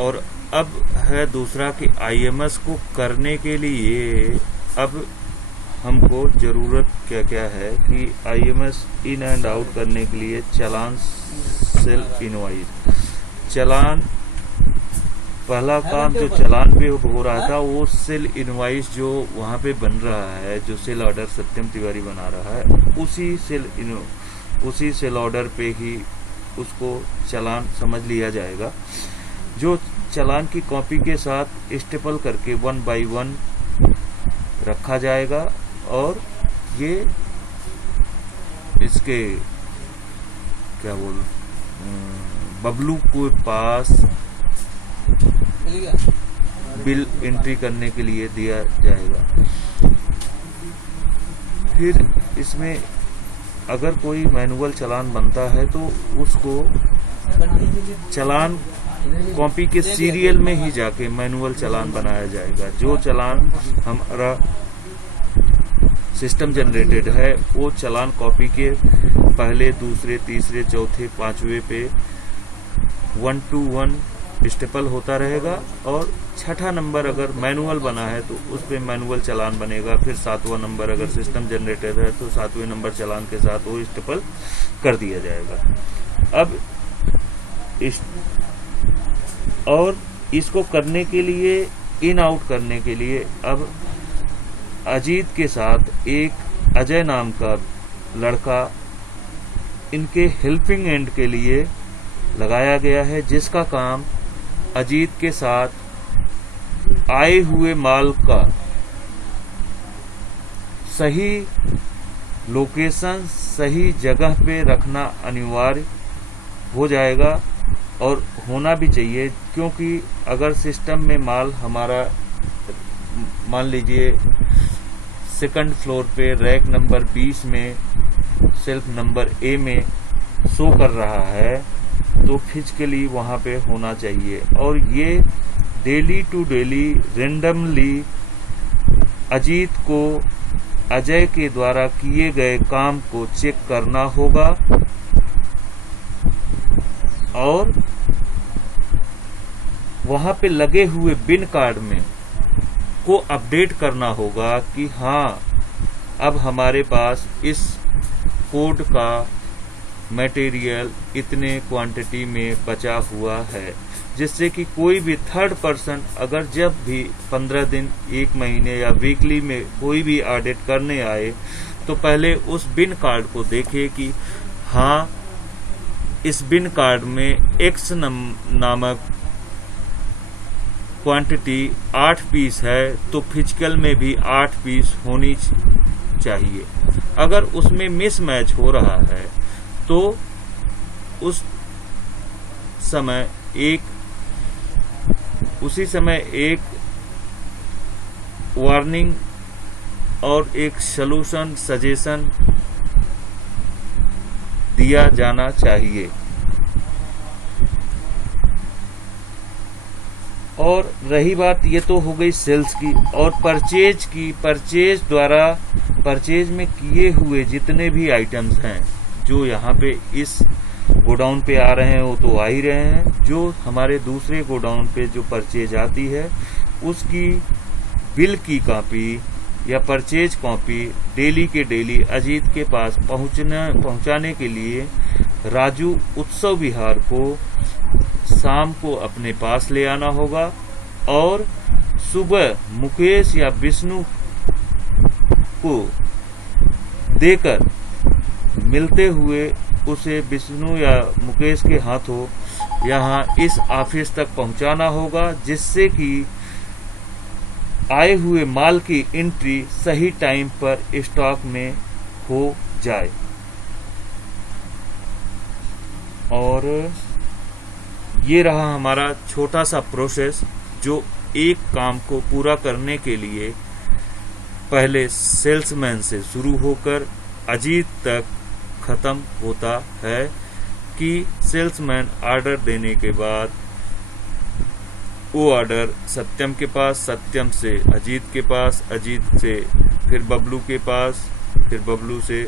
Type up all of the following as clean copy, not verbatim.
और अब है दूसरा कि आईएमएस को करने के लिए अब हमको ज़रूरत क्या क्या है कि आईएमएस इन एंड आउट करने के लिए चालान सेल इनवॉइस चालान, पहला काम जो चालान पे हो रहा था वो सेल इनवॉइस जो वहाँ पे बन रहा है, जो सेल ऑर्डर सत्यम तिवारी बना रहा है, उसी सेल ऑर्डर पे ही उसको चालान समझ लिया जाएगा, जो चालान की कॉपी के साथ स्टेपल करके 1 बाय 1 रखा जाएगा। और ये इसके क्या बोल बबलू के पास बिल एंट्री करने के लिए दिया जाएगा। फिर इसमें अगर कोई मैनुअल चालान बनता है तो उसको चालान कॉपी के सीरियल में ही जाके मैनुअल चालान बनाया जाएगा। जो चालान हमारा सिस्टम जनरेटेड है वो चालान कॉपी के पहले, दूसरे, तीसरे, चौथे, पांचवे पे 1 to 1 स्टेपल होता रहेगा। और छठा नंबर अगर मैनुअल बना है तो उस पे मैनुअल चालान बनेगा। फिर 7वां नंबर अगर सिस्टम जनरेटेड है तो 7वें नंबर चालान के साथ वो स्टेपल कर दिया जाएगा। अब और इसको करने के लिए, इन आउट करने के लिए अब अजीत के साथ एक अजय नाम का लड़का इनके हेल्पिंग एंड के लिए लगाया गया है, जिसका काम अजीत के साथ आए हुए माल का सही लोकेशन, सही जगह पे रखना अनिवार्य हो जाएगा और होना भी चाहिए। क्योंकि अगर सिस्टम में माल हमारा मान लीजिए सेकंड फ्लोर पे रैक नंबर 20 में सेल्फ नंबर ए में शो कर रहा है तो फिजिकली वहाँ पे होना चाहिए। और ये daily to daily randomly Ajit को अजय के द्वारा किए गए काम को चेक करना होगा और वहाँ पे लगे हुए बिन कार्ड में को अपडेट करना होगा कि हाँ अब हमारे पास इस कोड का मटेरियल इतने क्वांटिटी में बचा हुआ है, जिससे कि कोई भी थर्ड पर्सन अगर जब भी 15 दिन, 1 महीने या वीकली में कोई भी ऑडिट करने आए तो पहले उस बिन कार्ड को देखे कि हाँ इस बिन कार्ड में एक्स नामक क्वांटिटी 8 पीस है तो फिजिकल में भी 8 पीस होनी चाहिए। अगर उसमें मिसमैच हो रहा है तो उसी समय एक वार्निंग और एक सॉल्यूशन सजेशन दिया जाना चाहिए। और रही बात, ये तो हो गई सेल्स की और परचेज की। परचेज में किए हुए जितने भी आइटम्स हैं जो यहाँ पे इस गोडाउन पे आ रहे हैं वो तो आ ही रहे हैं, जो हमारे दूसरे गोडाउन पे जो परचेज आती है उसकी बिल की कॉपी या परचेज कॉपी डेली के डेली अजीत के पास पहुंचाने के लिए राजू उत्सव विहार को शाम को अपने पास ले आना होगा और सुबह मुकेश या विष्णु को देकर मिलते हुए उसे विष्णु या मुकेश के हाथों यहाँ इस ऑफिस तक पहुंचाना होगा, जिससे कि आए हुए माल की एंट्री सही टाइम पर स्टॉक में हो जाए। और ये रहा हमारा छोटा सा प्रोसेस जो एक काम को पूरा करने के लिए पहले सेल्समैन से शुरू होकर अजीत तक खत्म होता है कि सेल्समैन ऑर्डर देने के बाद वो ऑर्डर सत्यम के पास, सत्यम से अजीत के पास, अजीत से फिर बबलू के पास, फिर बबलू से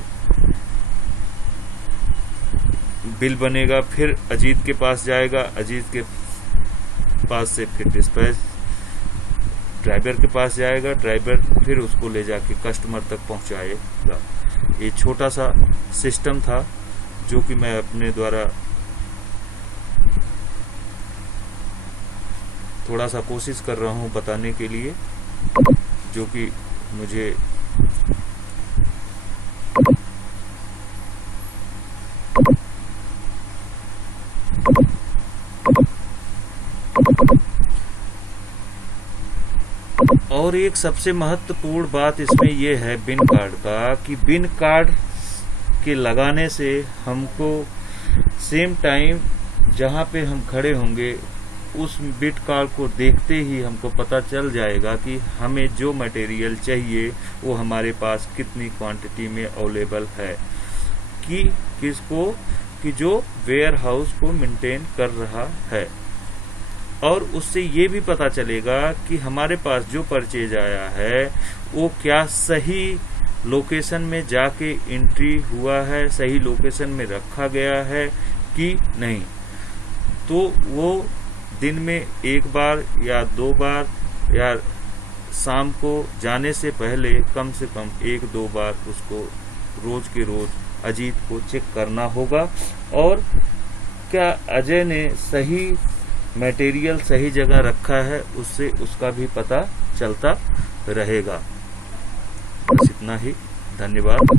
बिल बनेगा, फिर अजीत के पास जाएगा, अजीत के पास से फिर डिस्पैच ड्राइवर के पास जाएगा, ड्राइवर फिर उसको ले जाके कस्टमर तक पहुंचाएगा। ये छोटा सा सिस्टम था जो कि मैं अपने द्वारा थोड़ा सा कोशिश कर रहा हूं बताने के लिए, जो कि मुझे और एक सबसे महत्वपूर्ण बात इसमें यह है बिन कार्ड का, कि बिन कार्ड के लगाने से हमको सेम टाइम जहां पे हम खड़े होंगे उस बिट कार्ड को देखते ही हमको पता चल जाएगा कि हमें जो मटेरियल चाहिए वो हमारे पास कितनी क्वांटिटी में अवेलेबल है, कि किसको कि जो वेयर हाउस को मेंटेन कर रहा है। और उससे ये भी पता चलेगा कि हमारे पास जो परचेज आया है वो क्या सही लोकेशन में जाके एंट्री हुआ है, सही लोकेशन में रखा गया है कि नहीं। तो वो दिन में एक बार या 2 बार या शाम को जाने से पहले कम से कम 1-2 बार उसको रोज के रोज अजीत को चेक करना होगा। और क्या अजय ने सही मटेरियल सही जगह रखा है, उससे उसका भी पता चलता रहेगा। बस इतना ही, धन्यवाद।